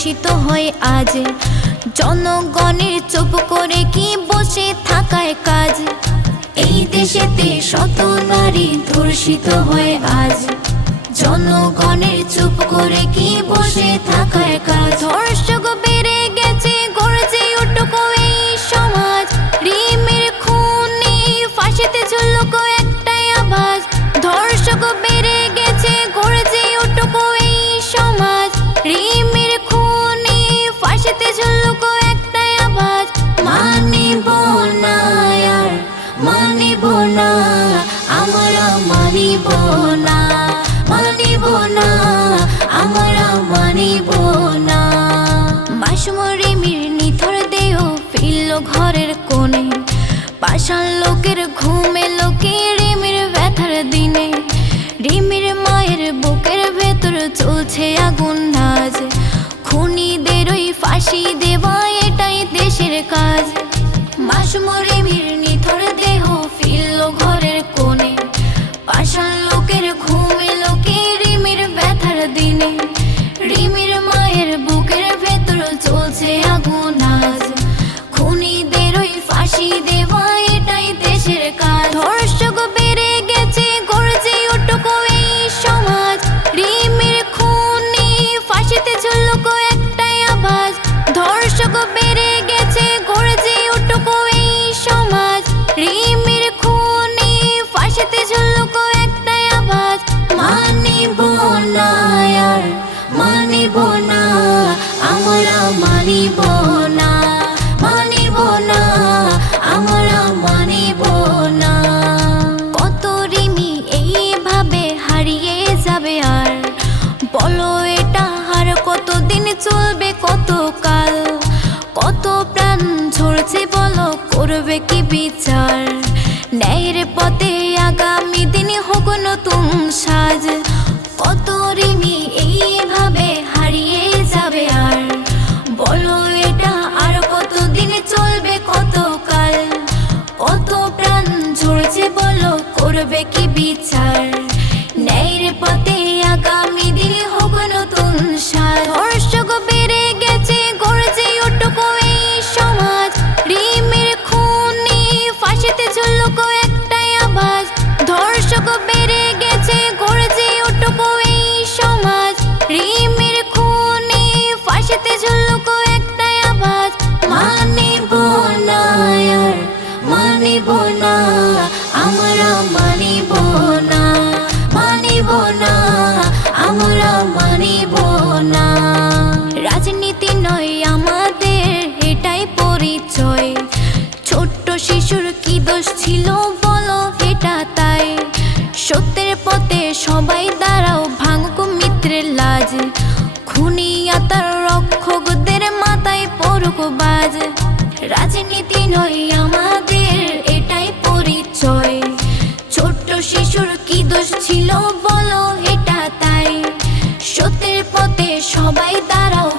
ধর্ষিত হয় আজ। জনগণের চুপ করে কি বসে থাকায় কাজ। এই দেশেতে শত নারী ধর্ষিত হয় আজ। জনগণের চুপ করে কি বসে থাকায় কাজ। ধর্ষক বেড়ে গেছে গর্জে উঠুক এই সমাজ। রিমের খুনে ফাঁসিতে ঝুলুক একটাই আওয়াজ। ধর্ষক বেড়ে গেছে গর্জে উঠুক এই সমাজ। রিমের খুনে ফাঁসিতে ঝুলুক একটাই আওয়াজ। মানিব না আর মানিব না, আমরা মানিব না, মানিব না, আমরা মানিব না। মাসুম রিমির নিথর দেহ ফিরল ঘরের কোণে। পাষাণ লোকের ঘুমে লোকে রিমির ব্যথার দিনে। রিমির মায়ের বুকের ভেতর চলছে আগুন নাজ। খুনিদেরই ফাঁসি দেওয়া এটাই দেশের কাজ। মাসুম রিমির নিথর দেহ ফিরল ঘরের কোণে। পাষাণ লোকের ঘুমে লোকে রিমির ব্যথার দিনে। রিমির মায়ের বুকের ভেতর চলছে আগুন আজ। খুনিদেরই ফাঁসি দেওয়া এটাই দেশের কাজ। ধর্ষক বেড়ে গেছে গর্জে উঠুক এই সমাজ। রিমির খুনে ফাঁসিতে ঝুলুক একটাই আওয়াজ। ধর্ষক বেড়ে গেছে গর্জে উঠুক এই সমাজ। রিমির খুনে ফাঁসিতে ঝুলুক একটাই আওয়াজ। মানিব না আর মানিব না, আমরা মানিব না, মানিব না, আমরা মানিব না। কত রিমি এইভাবে হারিয়ে যাবে আর বলো এটা আর কতদিন চলবে কতকাল। কত প্রাণ ঝরছে বলো করবে কি বিচার। ন্যায়ের পথে আগামী দিনে হোক নতুন সাজ। কত রিমি এইভাবে হারিয়ে যাবে আর বলো এটা আর কতদিন চলবে কতকাল। কত প্রাণ ঝরছে বলো করবে কি বিচার। ন্যায়ের পথে আগামী দিনে হোক নতুন সাজ। ধর্ষক বেড়ে গেছে গর্জে উঠুক এই সমাজ। রিমের খুনে ফাঁসিতে ঝুলুক একটাই আওয়াজ। ধর্ষক বেড়ে গেছে গর্জে উঠুক এই সমাজ। রিমের খুনে ফাঁসিতে ঝুলুক একটাই আওয়াজ। মানিব না আর মানিব না, আমরা মানিব না, মানিব না, আমরা মানিব না। রাজনীতি নয় আমাদের এটাই পরিচয়। ছোট্ট শিশুর কি দোষ ছিল বলো এটা তাই। সত্যের পথে সবাই দাঁড়াও ভাঙুক মিত্রের লাজ। খুনি আতার রক্ষকদের মাথায় পড়ুক বাজ। রাজনীতি নয় আমাদের এটাই পরিচয়। ছোট্ট শিশুর কি দোষ ছিল বলো এটা তাই। সত্যের পথে সবাই দাঁড়াও